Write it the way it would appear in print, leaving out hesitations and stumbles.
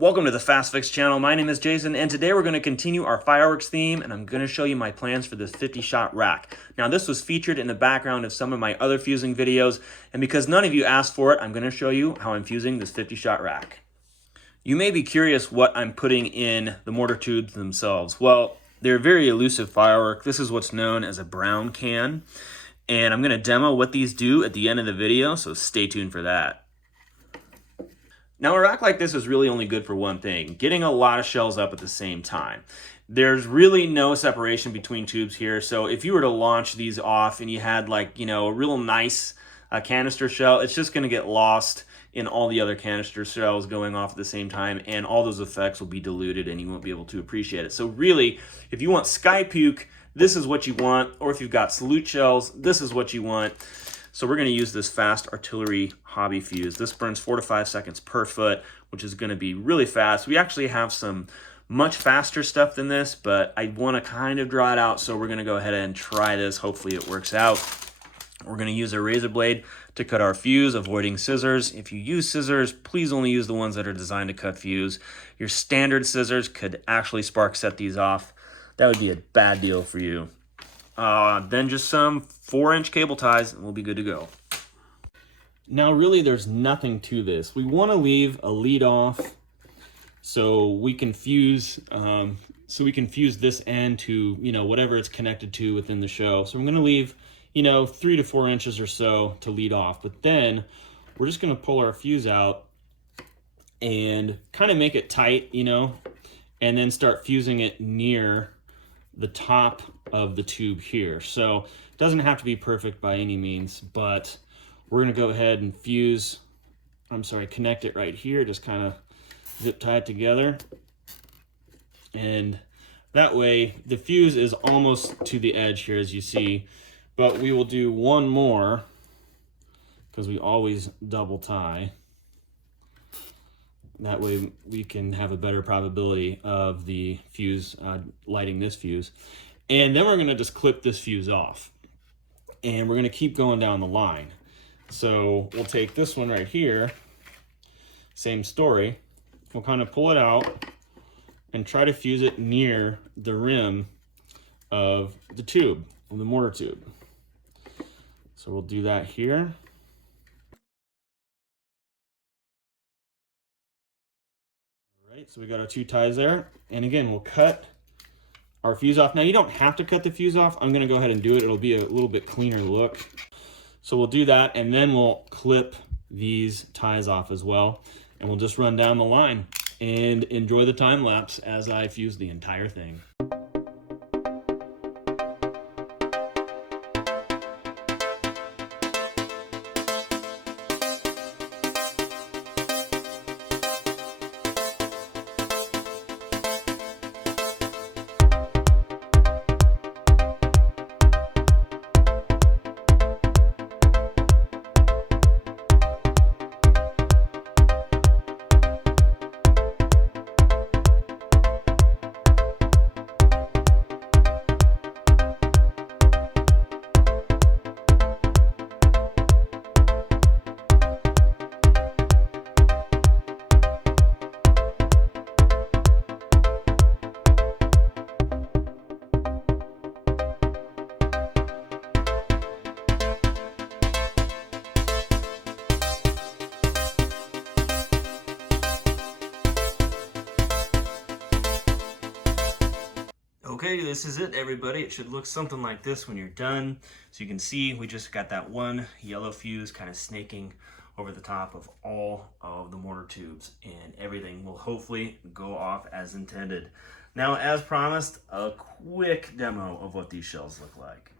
Welcome to the Fast Fix channel. My name is Jason, and today we're going to continue our fireworks theme, and I'm going to show you my plans for this 50-shot rack. Now, this was featured in the background of some of my other fusing videos, and because none of you asked for it, I'm going to show you how I'm fusing this 50-shot rack. You may be curious what I'm putting in the mortar tubes themselves. Well, they're a very elusive firework. This is what's known as a brown can, and I'm going to demo what these do at the end of the video, so stay tuned for that. Now, a rack like this is really only good for one thing, getting a lot of shells up at the same time. There's really no separation between tubes here, so if you were to launch these off and you had a real nice canister shell, it's just going to get lost in all the other canister shells going off at the same time, and all those effects will be diluted and you won't be able to appreciate it. So really, if you want Sky Puke, this is what you want, or if you've got salute shells, this is what you want. So we're going to use this fast artillery hobby fuse. This burns 4 to 5 seconds per foot, which is going to be really fast. We actually have some much faster stuff than this, but I want to kind of draw it out, so we're going to go ahead and try this. Hopefully it works out. We're going to use a razor blade to cut our fuse, avoiding scissors. If you use scissors, please only use the ones that are designed to cut fuse. Your standard scissors could actually spark set these off. That would be a bad deal for you. Then just some 4-inch cable ties and we'll be good to go. Now really there's nothing to this. We want to leave a lead off so we can fuse this end to whatever it's connected to within the show. So I'm going to leave 3 to 4 inches or so to lead off, but then we're just going to pull our fuse out and kind of make it tight, and then start fusing it near the top of the tube here. So it doesn't have to be perfect by any means, but we're going to go ahead and connect it right here, just kind of zip tie it together, and that way the fuse is almost to the edge here, as you see. But we will do one more because we always double tie. That way we can have a better probability of the fuse lighting this fuse. And then we're going to just clip this fuse off. And we're going to keep going down the line. So we'll take this one right here, same story. We'll kind of pull it out and try to fuse it near the rim of the tube, of the mortar tube. So we'll do that here. So we got our 2 ties there, and again we'll cut our fuse off. Now you don't have to cut the fuse off. I'm going to go ahead and do it. It'll be a little bit cleaner look. So we'll do that, and then we'll clip these ties off as well, and we'll just run down the line and enjoy the time lapse as I fuse the entire thing. Okay, this is it, everybody. It should look something like this when you're done. So you can see we just got that one yellow fuse kind of snaking over the top of all of the mortar tubes, and everything will hopefully go off as intended. Now, as promised, a quick demo of what these shells look like.